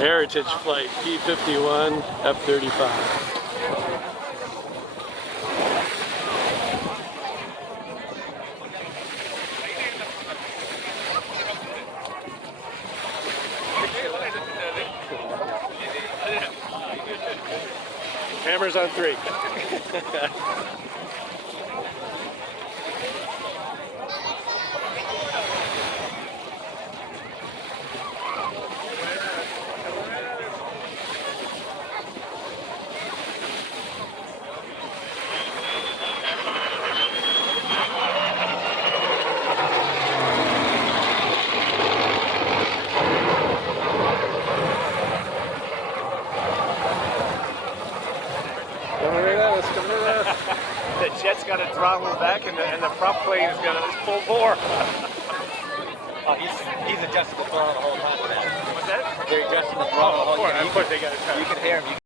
Heritage flight P-51 F-35. Cameras on 3. The jet's got to throttle back, and the prop plane is going to full bore. Oh, he's adjusting the throttle the whole time. What's that? They're adjusting the throttle. Of course they got to. You can hear him.